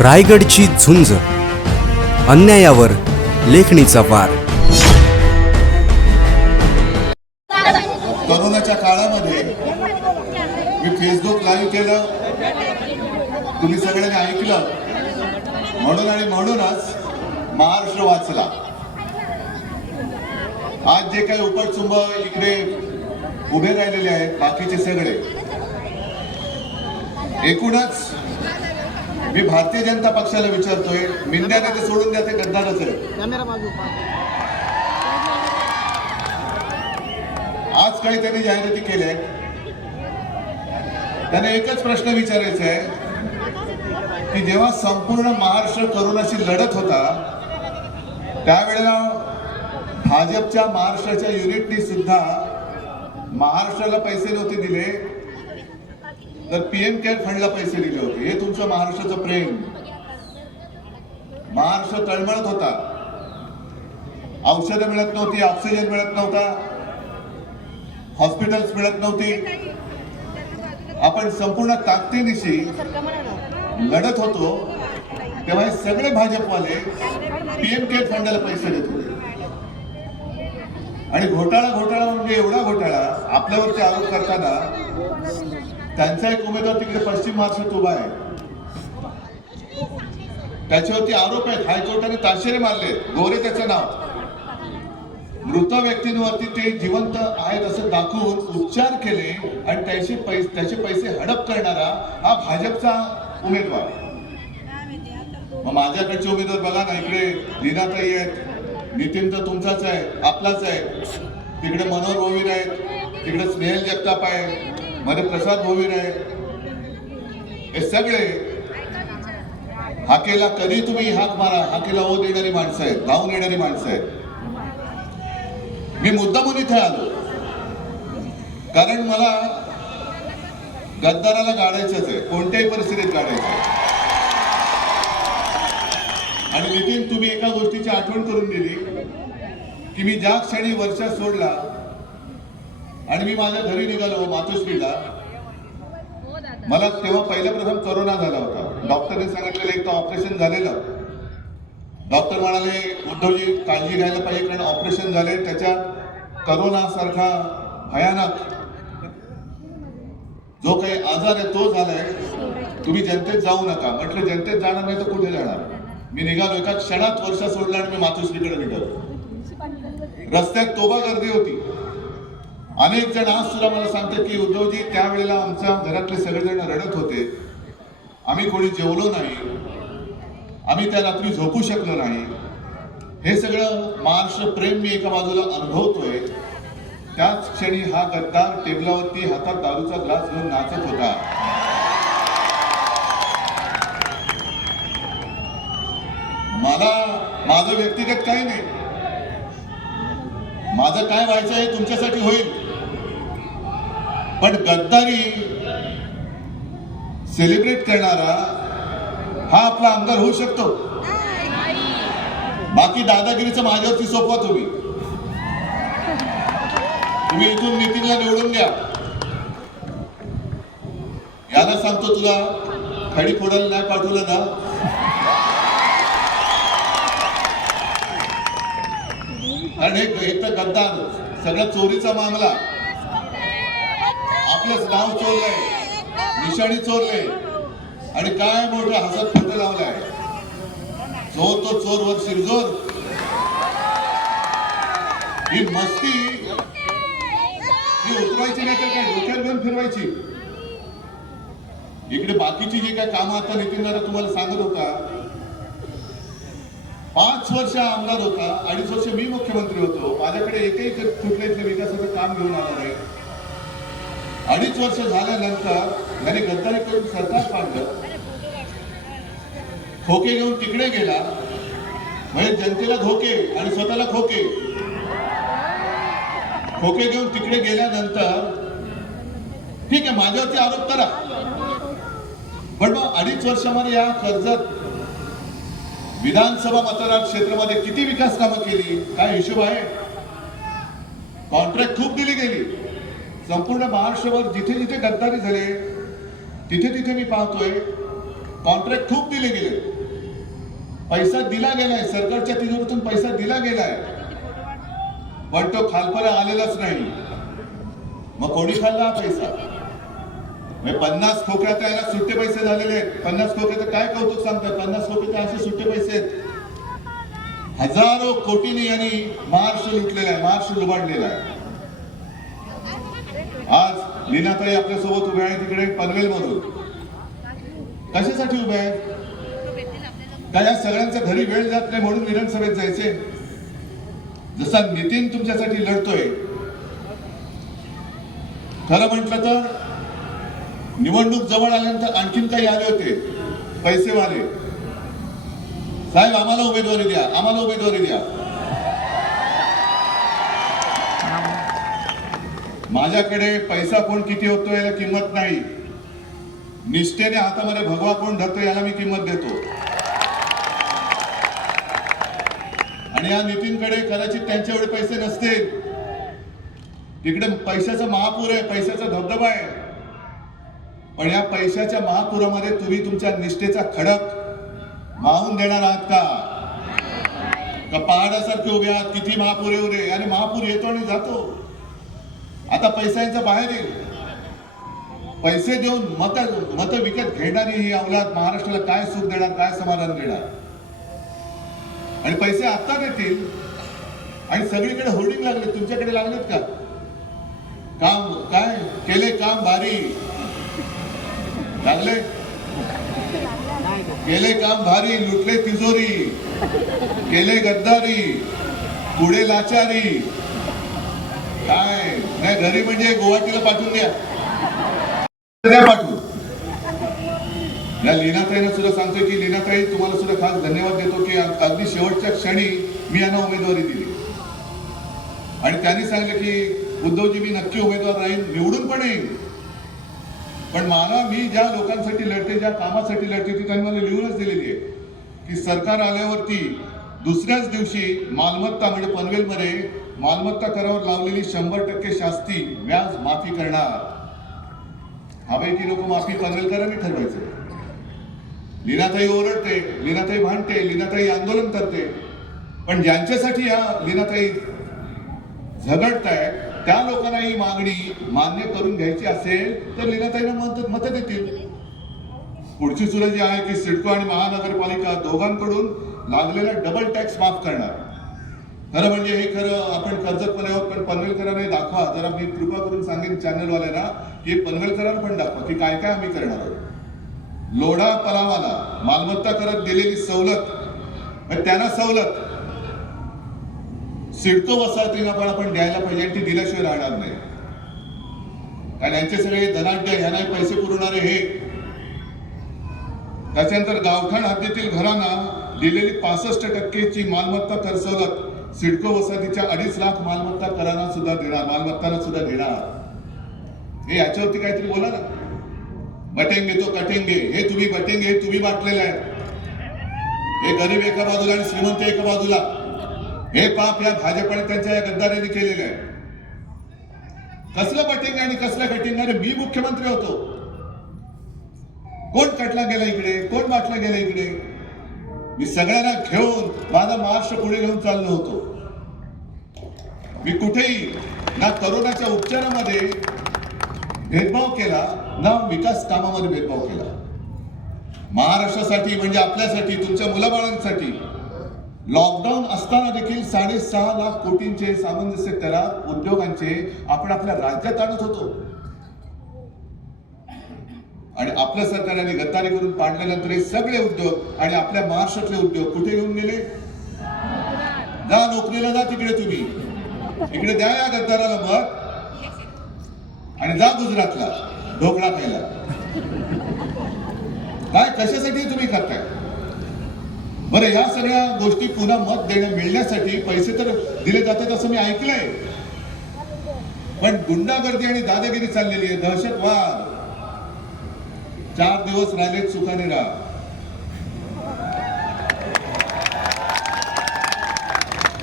रायगडची झुंज, अन्यायावर लेखणीचा वार. कोरोनाच्या काळामध्ये मी फेसबुक लाईव्ह केलं, तुम्ही सगळ्यांनी ऐकलं, म्हणून आणि म्हणूनच महाराष्ट्र वाचला. आज जे काही उपटचुंब इकडे उभे राहिलेले आहेत बाकीचे सगळे, एकूणच मी भारतीय जनता पक्षाला विचारतोय, मिंद्याने ते सोडून द्या, ते गद्दारच आहे. आज काही त्यांनी जाहिराती केल्या, त्यांना एकच प्रश्न विचारायचा आहे की जेव्हा संपूर्ण महाराष्ट्र कोरोनाशी लढत होता त्यावेळेला भाजपच्या महाराष्ट्राच्या युनिटनी सुद्धा महाराष्ट्राला पैसे नव्हते दिले, तर पीएम केअर फंडला पैसे दिले होते. हे तुमचं महाराष्ट्राचं प्रेम. महाराष्ट्र तळमळत होता, औषधं मिळत नव्हती, ऑक्सिजन मिळत नव्हता, हॉस्पिटल्स मिळत नव्हती. आपण संपूर्ण ताकदीनिशी लढत होतो तेव्हा हे सगळे भाजपवाले पीएम केअर फंडाला पैसे देत होते. आणि घोटाळा म्हणजे एवढा घोटाळा, आपल्यावरती आरोप करताना त्यांचा एक उमेदवार तिकडे पश्चिम महाराष्ट्रात उभा आहे, त्याच्यावरती आरोप आहेत. हायकोर्टाने ताशेरे मारले, गोरे त्याचं नाव. मृत व्यक्तींवरती ते जिवंत आहेत असं दाखवून उपचार केले आणि त्याचे पैसे हडप करणारा हा भाजपचा उमेदवार. मग माझ्याकडचे उमेदवार बघा ना, इकडे लीनाताई आहेत, नितीन तर तुमचाच आहे, आपलाच आहे, तिकडे मनोहर भोवीर आहेत, तिकडे स्नेहल जगताप आहे, मध्ये प्रसाद भोवीर आहे. हे सगळे हाकेला कधी तुम्ही हाक मारा, हाकेला ओ देणारी माणसं आहेत, धावून येणारी माणसं आहेत. मी मुद्दामून इथे आलो कारण मला गद्दाराला गाडायचंच आहे, कोणत्याही परिस्थितीत गाडायचं आहे. आणि नितीन, तुम्ही एका गोष्टीची आठवण करून दिली की मी ज्या क्षणी वर्षा सोडला आणि मी माझ्या घरी निघालो मातोश्रीला, मला तेव्हा पहिल्या प्रथम कोरोना झाला होता. डॉक्टरने सांगितलेलं एक तर ऑपरेशन झालेलं. डॉक्टर म्हणाले उद्धवजी काळजी घ्यायला पाहिजे कारण ऑपरेशन झाले, त्याच्यात करोना सारखा भयानक जो काही आजार आहे तो झालाय, तुम्ही जनतेत जाऊ नका. म्हटलं जनतेत जाणार नाही तर कुठे जाणार. मी निघालो, एका क्षणात वर्षा सोडला आणि मी मातोश्रीकडे निघालो. रस्त्यात तोबा गर्दी होती. अनेक जण आज सुद्धा मला सांगतात की उद्धवजी त्यावेळेला आमच्या घरातले सगळेजण रडत होते, आम्ही कोणी जेवलो नाही, आम्ही त्या रात्री झोपू शकलो नाही. हे सगळं महाराष्ट्र प्रेम मी एका बाजूला अनुभवतोय. त्याच क्षणी हा गद्दार टेबलावरती हातात दारूचा ग्लास घेऊन नाचत होता. मला माझं व्यक्तिगत काही नाही, माझं काय व्हायचं आहे तुमच्यासाठी होईल, पण गद्दारी सेलिब्रेट करणारा हा आपला आमदार होऊ शकतो. बाकी दादागिरीचं माझ्यावरती सोपवा तुम्ही इथून नितीनला निवडून द्या. याला सांगतो, तुला खडी फोडायला नाही पाठवलं ना, कारण एक तर गद्दार, सगळा चोरीचा मामला, आपलंच नाव चोरलंय, निशाणी चोरले आणि काय मोठं हसत फंड लावलाय. चोर तो चोर वर शिरजोर. ही मस्ती ही उतरवायची नाही तर काय डोक्यात घेऊन फिरवायची. इकडे बाकीची जी काय कामं आता नितीन दादा तुम्हाला सांगत होता, 5 वर्ष आमदार होता, 2.5 वर्ष मी मुख्यमंत्री होतो, माझ्याकडे एकही कुठल्याही विकासाचं काम घेऊन आलं नाही. 2.5 वर्ष झाल्यानंतर त्याने गद्दारी करून सरकार पाडलं, खोके घेऊन तिकडे गेला, म्हणजे जनतेला धोके आणि स्वतःला खोके. खोके घेऊन तिकडे गेल्यानंतर ठीक आहे माझ्यावरती आरोप करा, पण मग 2.5 वर्षामध्ये या कर्जत विधानसभा मतदार क्षेत्रामध्ये किती विकास कामं केली, काय हिशोब आहे? कॉन्ट्रॅक्ट खूप दिली गेली. संपूर्ण महाराष्ट्रभर जिथे जिथे गद्दारी झाले तिथे तिथे मी पाहतोय कॉन्ट्रॅक्ट खूप दिले गेले, पैसा दिला गेलाय, सरकारच्या तिजोरीतून पैसा दिला गेलाय, पण तो खालपर्यंत आलेलाच नाही. मग कोणी खाल्ला हा पैसा? 50 खोक्यात याला सुट्टे पैसे झालेले आहेत. 50 खोक्याचं काय कौतुक सांगतात? 50 खोक्याचे असे सुट्टे पैसे आहेत. हजारो कोटींनी यांनी महाराष्ट्र लुटलेला आहे, महाराष्ट्र लुबाडलेला आहे. आज लीनाताई आपल्यासोबत उभ्या आहे तिकडे पनवेल मधून. कशासाठी उभ्या आहे? काय या सगळ्यांच्या घरी वेळ जात नाही म्हणून विधानसभेत जायचे? जसा नितीन तुमच्यासाठी लढतोय, खरं म्हटलं तर निवडणूक जवळ आल्यानंतर आणखीन काही आले होते पैसेवाले, साहेब आम्हाला उमेदवारी द्या, आम्हाला उमेदवारी द्या. माझ्याकडे पैसा कोण किती होतो याला किंमत नाही, निष्ठेने हातामध्ये भगवा कोण धरतो याला मी किंमत देतो. आणि या नितीनकडे कदाचित त्यांचे एवढे पैसे नसतील, तिकडे पैशाचा महापूर आहे, पैशाचा धबधबा आहे. पण या पैशाच्या महापुरामध्ये तुम्ही तुमच्या निष्ठेचा खडक मावून देणार आहात का पहाडासारखे उभे आहात? किती महापूर येऊ रे, आणि महापूर येतो आणि जातो. आता पैसा यांचा बाहेर येईल. पैसे देऊन मत विकत घेणारी ही अवलाद महाराष्ट्राला काय सुख देणार, काय समाधान देणार? आणि पैसे आता देतील आणि सगळीकडे होर्डिंग लागले. तुमच्याकडे लागलेत का? काम काय केले, काम भारी लागले, केले काम भारी, लुटले तिजोरी, केले गद्दारी, पुढे लाचारी. काय नाही, घरी म्हणजे गुवाहाटीला पाठवून द्या पाठवून. या लीनाताईंना सुद्धा सांगतोय की लीनाताई तुम्हाला सुद्धा खास धन्यवाद देतो की अगदी शेवटच्या क्षणी मी यांना उमेदवारी दिली आणि त्यांनी सांगितलं की उद्धवजी मी नक्की उमेदवार राहीन, निवडून पण येईन, पण मला मी ज्या लोकांसाठी लढते, ज्या कामासाठी लढते ती त्यांनी मला लिहूनच दिलेली आहे की सरकार आल्यावरती दुसऱ्याच दिवशी मालमत्ता म्हणजे पनवेलमध्ये मालमत्ता करावर लावलेली 100% शास्ती व्याज माफी करणार. हवे की नको माफी पनवेलकरांनी ठरवायचं. लीनाताई ओरडते, लीनाताई भांडते, लीनाताई आंदोलन करते, पण ज्यांच्यासाठी या लीनाताई झगडतायत त्या लोकांना ही मागणी मान्य करून घ्यायची असेल तर लीनाताईंना मत देतील. पुढची सुद्धा जी आहे की सिडको आणि महानगरपालिका दोघांकडून लागलेला डबल टॅक्स माफ करणार. खरं म्हणजे हे खरं आपण कर्जतमध्ये आहोत, पण पनवेलकरांना दाखवा जरा. मी कृपा करून सांगेन चॅनलवाल्यांना की पनवेलकरांना पण दाखवा की काय काय आम्ही करणार आहोत. लोढा तलावाला मालमत्ता करत दिलेली सवलत, त्यांना सवलत सिडको वसाहतीला पण आपण द्यायला पाहिजे आणि ती दिल्याशिवाय राहणार नाही. कारण यांचे सगळे धनाढ्य, ह्यांना पैसे पुरवणारे हे. त्याच्यानंतर गावठाण हद्दीतील घरांना दिलेली 65% मालमत्ता कर सवलत सिडको वसाहतीच्या 2.5 लाख मालमत्ता करांना सुद्धा देणार, मालमत्तांना सुद्धा देणार. हे याच्यावरती काहीतरी बोला ना. बटेंगे तो कटेंगे, हे तुम्ही बटेंगे, हे तुम्ही बाटलेलं आहे. हे गरीब एका बाजूला आणि श्रीमंत एका बाजूला. हे पाप या भाजपने त्यांच्या या गद्दारांनी केलेले आहे. कसलं बटेंगे आणि कसलं कटिंग? अरे मी मुख्यमंत्री होतो, कोण कटला गेला इकडे, कोण बाटला गेला इकडे? मी सगळ्यांना घेऊन माझा महाराष्ट्र पुढे घेऊन चाललो होतो. मी कुठेही ना करोनाच्या उपचारामध्ये भेदभाव केला ना विकास कामामध्ये भेदभाव केला. महाराष्ट्रासाठी म्हणजे आपल्यासाठी, तुमच्या मुलाबाळांसाठी लॉकडाऊन असताना देखील 6.5 लाख कोटींचे सामंजस्य करार उद्योगांचे आपण आपल्या राज्यात आणत होतो. आणि आपल्या सरकारने गद्दारी करून पाडल्यानंतर हे सगळे उद्योग आणि आपल्या महाराष्ट्रातले उद्योग कुठे घेऊन गेले? जा नोकरीला, जा तिकडे, तुम्ही इकडे द्या या गद्दाराला मत आणि जा गुजरातला ढोकळा खायला. काय कशासाठी तुम्ही करताय? बरं, ह्या सगळ्या गोष्टी पुन्हा मत देणं मिळण्यासाठी पैसे तर दिले जातात असं मी ऐकलंय, पण गुंडागर्दी आणि दादागिरी चाललेली आहे, दहशतवाद. 4 दिवस राहिलेत, सुखाने राहा.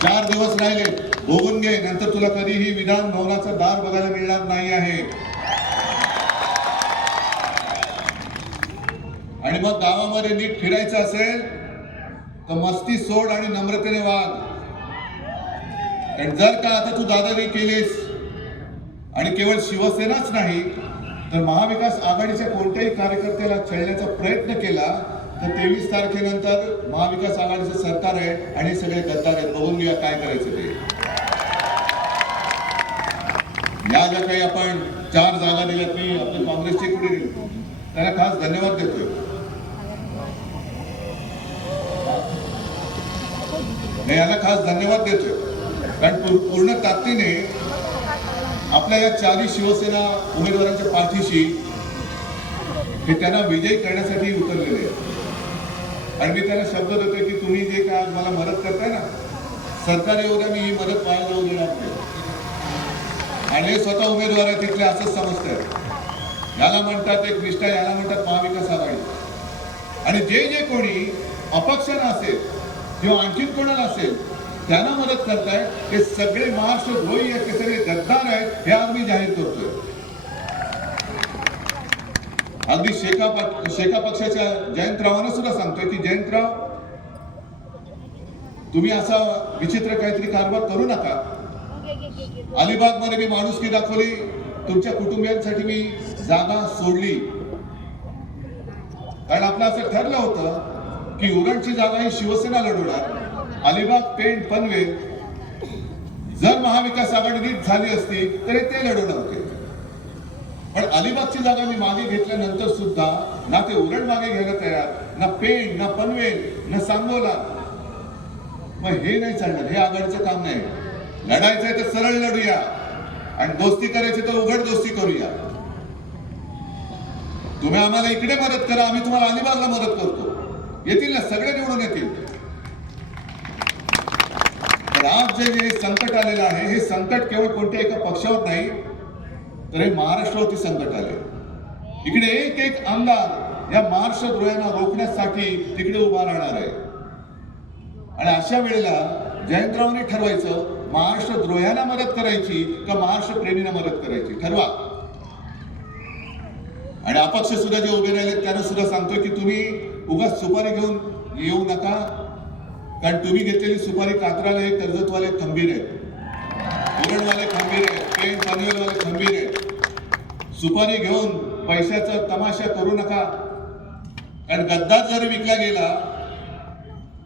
4 दिवस राहिले, भोगून घे, नंतर तुला कधीही विधान भवनाचं दार बघायला मिळणार नाही आहे. आणि मग गावामध्ये नीट फिरायचं असेल तर मस्ती सोड आणि नम्रतेने वाग. कारण जर का आता तू दादागिरी केलीस आणि केवळ शिवसेनाच नाही तर महाविकास आघाडीच्या कोणत्याही कार्यकर्त्याला छळण्याचा प्रयत्न केला तर 23 तारखेनंतर महाविकास आघाडीचं सरकार आहे आणि हे सगळे गद्दार आहेत. बघून घेऊया काय करायचं ते. या ज्या काही आपण 4 जागा दिल्यात, मी आपले काँग्रेसचे पुढे त्यांना खास धन्यवाद देतोय. मी याला खास धन्यवाद देतोय कारण पूर्ण ताकदीने आपल्या या 4 शिवसेना उमेदवारांच्या पाठीशी हे त्यांना विजयी करण्यासाठी उतरलेले आहेत. आणि मी त्यांना शब्द देतोय की तुम्ही जे काय आज मला मदत करताय ना, सरकार येऊ द्या, मी ही मदत वाया जाऊ देणार नाही. आणि हे स्वतः उमेदवार आहेत तिथले, असंच समजतंय. याला म्हणतात एक निष्ठा, याला म्हणतात महाविकास आघाडी. आणि जे जे कोणी अपक्षानं असेल किंवा आणखीन कोणाला असेल त्यांना मदत करताय हे सगळे महाराष्ट्र द्रोही आहेत, ते सगळे गद्दार आहेत, हे आज मी जाहीर करतोय. अगदी शेका पक्षाच्या जयंतरावांना सुद्धा सांगतोय की जयंतराव, तुम्ही असा विचित्र काहीतरी कारभार करू नका. अलिबाग मध्ये मी माणुसकी दाखवली, तुमच्या कुटुंबियांसाठी मी जागा सोडली. कारण आपलं असं ठरलं होतं की उरणची जागा ही शिवसेना लढवणार. अलिबाग, पेण, पनवेल जर महाविकास आघाडी नीट झाली असती तर ते लढवणार होते. पण अलिबागची जागा मी मागे घेतल्यानंतर सुद्धा ना ते उरण मागे घ्यायला तयार, ना पेण, ना पनवेल, ना सांगोला. मग हे नाही चालणार, हे आघाडीचं काम नाही. लढायचंय तर सरळ लढूया आणि दोस्ती करायची तर उघड दोस्ती करूया. तुम्ही आम्हाला इकडे मदत करा, आम्ही तुम्हाला अलिबागला मदत करतो. येतील ना, सगळे निवडून येतील. तर आज जे संकट आलेलं आहे हे संकट केवळ कोणत्या एका पक्षावर नाही तर हे महाराष्ट्रावरती संकट आले. इकडे एक एक आमदार या महाराष्ट्र द्रोह्यांना रोखण्यासाठी तिकडे उभा राहणार आहे. आणि अशा वेळेला जयंतरावांनी ठरवायचं महाराष्ट्र द्रोह्यांना मदत करायची का महाराष्ट्र प्रेमींना मदत करायची, ठरवा. आणि अपक्ष सुद्धा जे उभे राहिले त्यांना सुद्धा सांगतोय की तुम्ही उगाच सुपारी घेऊन येऊ नका. कारण तुम्ही घेतलेली सुपारी कात्राला हे कर्जतवाले खंबीर आहेत, उरणवाले खंबीर आहेत, पेण पनवेलवाले खंबीर आहेत. सुपारी घेऊन पैशाचा तमाशा करू नका. कारण गद्दार जरी विकला गेला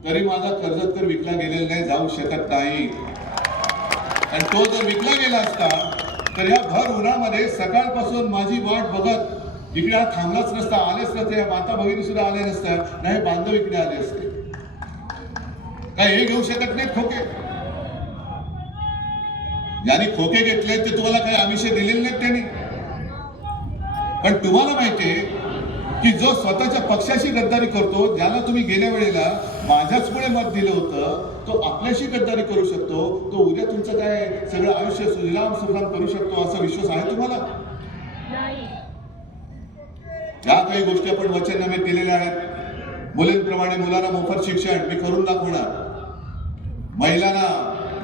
तरी माझा कर्जतकर विकला गेलेला नाही, जाऊ शकत नाही. आणि तो जर विकला गेला असता तर या भर उन्हामध्ये सकाळपासून माझी वाट बघत इकडे हा थांबलाच नसता, आलेच नसते. माता भगिनी सुद्धा आले नसत्या, नाही बांधव इकडे आले असते. काय हे घेऊ शकत नाहीत खोके? ज्यांनी खोके घेतले ते तुम्हाला काही आमिषे दिलेले नाहीत त्यांनी. पण तुम्हाला माहितीये की जो स्वतःच्या पक्षाशी गद्दारी करतो, ज्याला तुम्ही गेल्या वेळेला माझ्याच पुढे मत दिलं होतं, तो आपल्याशी गद्दारी करू शकतो. तो उद्या तुमचं काय सगळं आयुष्य सुजलाम सुफलाम करू शकतो असा विश्वास आहे तुम्हाला? ज्या काही गोष्टी आपण वचननामे केलेल्या आहेत, मुलींप्रमाणे मुलांना मोफत शिक्षण मी करून दाखवणार. महिलांना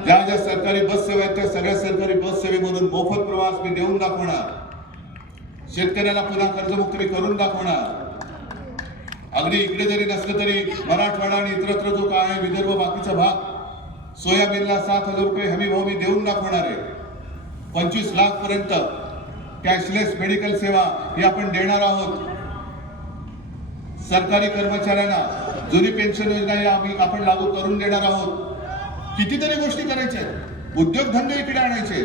ज्या ज्या सरकारी बस सेवा आहेत त्या सगळ्या सरकारी बस सेवेमधून मोफत प्रवास मी देऊन दाखवणार. शेतकऱ्याला पुन्हा कर्जमुक्त मी करून दाखवणार. अगदी इकडे जरी नसलं तरी मराठवाडा आणि इतरत्र जो काय आहे विदर्भ बाकीचा भाग, सोयाबीनला 7,000 रुपये हमी भाव मी देऊन दाखवणार आहे. 25 लाख पर्यंत कॅशलेस मेडिकल सेवा ही आपण देणार आहोत. सरकारी कर्मचाऱ्यांना जुनी पेन्शन योजना ही आपण लागू करून देणार आहोत. कितीतरी गोष्टी करायच्या आहेत, उद्योगधंदे इकडे आणायचे.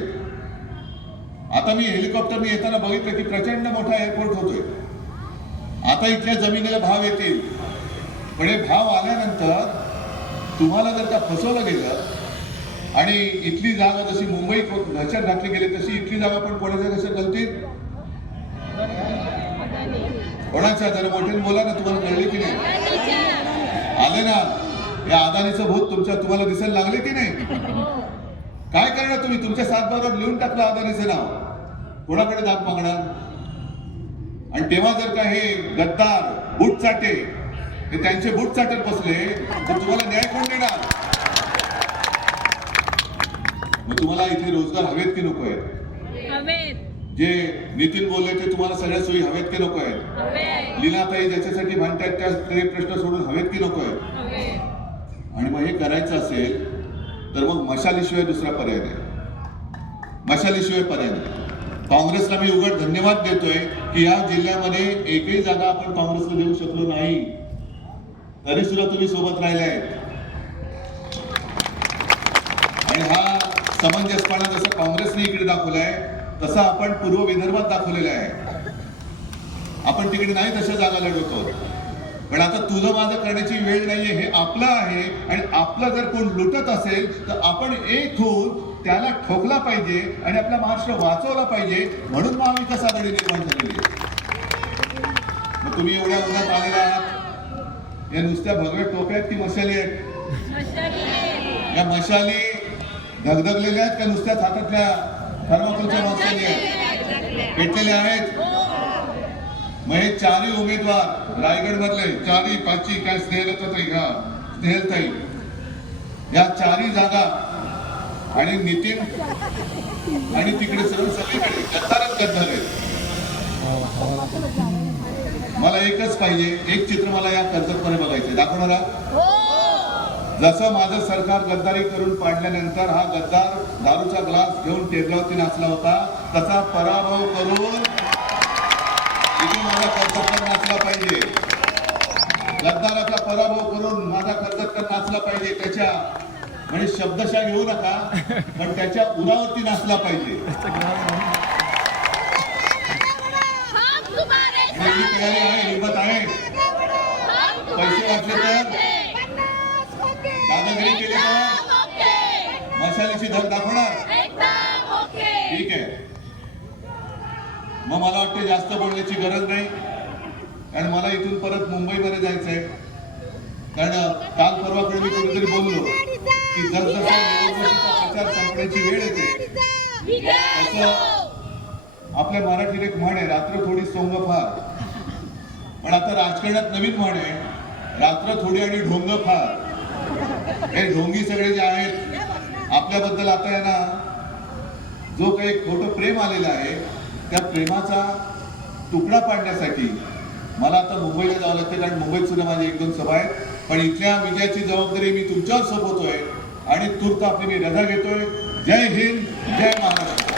आता मी हेलिकॉप्टरने येताना बघितलं की प्रचंड मोठा एअरपोर्ट होतोय. आता इथल्या जमिनीला भाव येतील, पण हे भाव आल्यानंतर तुम्हाला जर का फसवलं गेलं आणि इथली जागा जशी मुंबई घशात घातली गेली तशी इथली जागा पण कोणाच्या घशात घालतील? कोणाच्या? जरा मोठ्याने बोला ना, तुम्हाला कळले की नाही? आले ना, या अदानीचं भूत तुम्हाला दिसायला लागले की नाही? काय करणार तुम्ही? तुमच्या 7 बारात लिहून टाकलं अदानीचं नाव, कोणाकडे दाद मागणार? आणि तेव्हा जर का हे गद्दार बूट चाटे हे त्यांचे बूट चाटत बसले तर तुम्हाला न्याय कोण देणार? मग तुम्हाला इथे रोजगार हवेत की नको आहेत? जे नितीन बोलले ते तुम्हाला सगळ्या सोयी हवेत की नको आहेत? लीलाताई ज्याच्यासाठी म्हणतायत त्या ते प्रश्न सोडून हवेत की नको आहेत? आणि मग हे करायचं असेल तर मग मशालीशिवाय दुसरा पर्याय नाही. मशालीशिवाय पर्याय नाही. काँग्रेसला मी उघड धन्यवाद देतोय की या जिल्ह्यामध्ये एकही जागा आपण काँग्रेसला देऊ शकलो नाही, तरी सुद्धा तुम्ही सोबत राहिले आहेत. आणि हा समंजसपणा जसं काँग्रेसने इकडे दाखवलाय तसा आपण पूर्व विदर्भात दाखवलेला आहे. आपण तिकडे नाही तशा जागा लढवतो, पण आता तुझं माझं करण्याची वेळ नाहीये. हे आपलं आहे आणि आपलं जर कोण लुटत असेल तर आपण एक होऊन त्याला ठोकला पाहिजे आणि आपला महाराष्ट्र वाचवला पाहिजे. म्हणून महाविकास आघाडी निर्माण झालेली आहे. मग तुम्ही एवढ्या उन्हात आलेला आहात, या नुसत्या भगव्या टोप्या आहेत की मशाली आहेत? या मशाली धगधगलेल्या आहेत का नुसत्याच हातातल्या थर्माकोलच्या मशाली आहेत? पेटलेल्या आहेत. मग हे चारही उमेदवार रायगड मधले चारही पाचही काय स्नेहलताई या चारही जागा आणि नितीन आणि तिकडे सगळीकडे गद्दारच गद्दार आहेत. मला एकच पाहिजे, एक चित्र मला या कर्जतमध्ये बघायचं. दाखवणारा जसं माझं सरकार गद्दारी करून पाडल्यानंतर हा गद्दार दारूचा ग्लास घेऊन टेबलावरती नाचला होता, तसा पराभव करून इथे माझा कर्जतकर नाचला पाहिजे. गद्दाराचा पराभव करून माझा कर्जतकर नाचला पाहिजे. त्याच्या म्हणजे शब्दशः घेऊ नका, पण त्याच्या उरावरती नाचला पाहिजे. तयारी आहे, हिंमत आहे. पैसे वाटले तर, दादागिरी केली तर मशालीची धग दाखवणार. ठीक आहे. मग मला वाटतं जास्त बोलण्याची गरज नाही, कारण मला इथून परत मुंबईमध्ये जायचंय. कारण काल परवाकडे मी कुठेतरी बोललो की जसजसा निवडणुकीचा प्रचार संपण्याची वेळ येते तसं आपल्या मराठीत एक म्हण आहे, रात्र थोडी सोंग फार. पण आता राजकारणात नवीन म्हण आहे, रात्र थोडी आणि ढोंग फार. हे ढोंगी सगळे जे आहेत आपल्याबद्दल आता यांना जो काही खोटं प्रेम आलेलं आहे त्या प्रेमाचा तुकडा पाडण्यासाठी मला आता मुंबईला जावं लागतं. कारण मुंबईत सुद्धा माझी 1-2 सभा आहेत. पण इथल्या विजयाची जबाबदारी मी तुमच्यावर सोपवतोय आणि तूर्त आपली मी रजा घेतोय. जय हिंद, जय महाराष्ट्र.